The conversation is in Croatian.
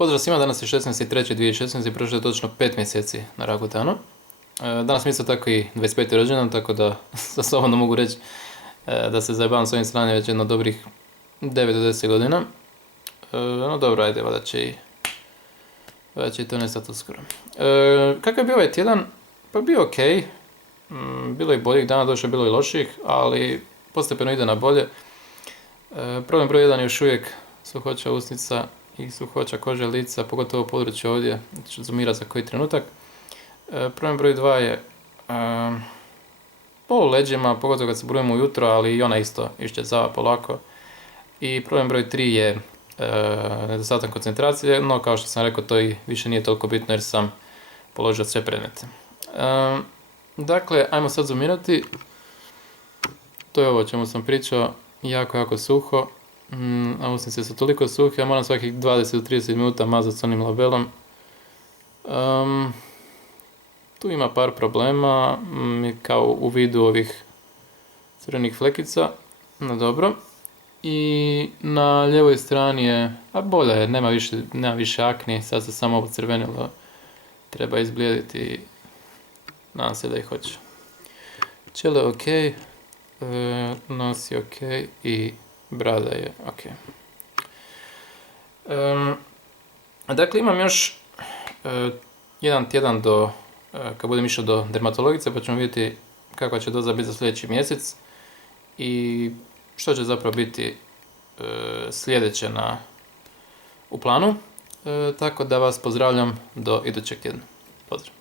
Pozdrav svima, danas je 16.3.2016 i prošlo je točno 5 mjeseci na Rakutanu. Danas mi je isto tako i 25. rođendan, tako da sa slobodno mogu reći da se zajebavam s ovim stranjem već jedno dobrih 9 do 10 godina. No dobro, ajde, valjda će i to nestati uskoro. Kakav je bio ovaj tjedan? Pa bio okej. Bilo je i boljih dana, došlo je bilo i loših, ali postepeno ide na bolje. Problem broj 1 je još uvijek suhoća usnica i suhoća kože lica, pogotovo područje ovdje, ću zoomirati za koji trenutak. Problem broj 2 je bol u leđima, pogotovo kad se budemo ujutro, ali i ona isto iščezava polako. I problem broj 3 je nedostatak koncentracije, no kao što sam rekao, to i više nije toliko bitno jer sam položio sve predmete. Dakle, ajmo sad zoomirati. To je ovo o čemu sam pričao, jako suho. A usnice su toliko suhe, ja moram svakih 20 do 30 minuta mazati s onim labelom. Tu ima par problema, kao u vidu ovih crvenih flekica, no dobro. I na ljevoj strani je, a bolja je, nema više akni, sad se samo ocrvenilo, treba izblijediti, nadam se da ih hoće. Čelo je ok, nos je ok i brada je ok. Dakle, imam još jedan tjedan kad budem išao do dermatologice, pa ćemo vidjeti kakva će doza biti za sljedeći mjesec i što će zapravo biti sljedeće u planu. Tako da vas pozdravljam do idućeg tjedna. Pozdrav!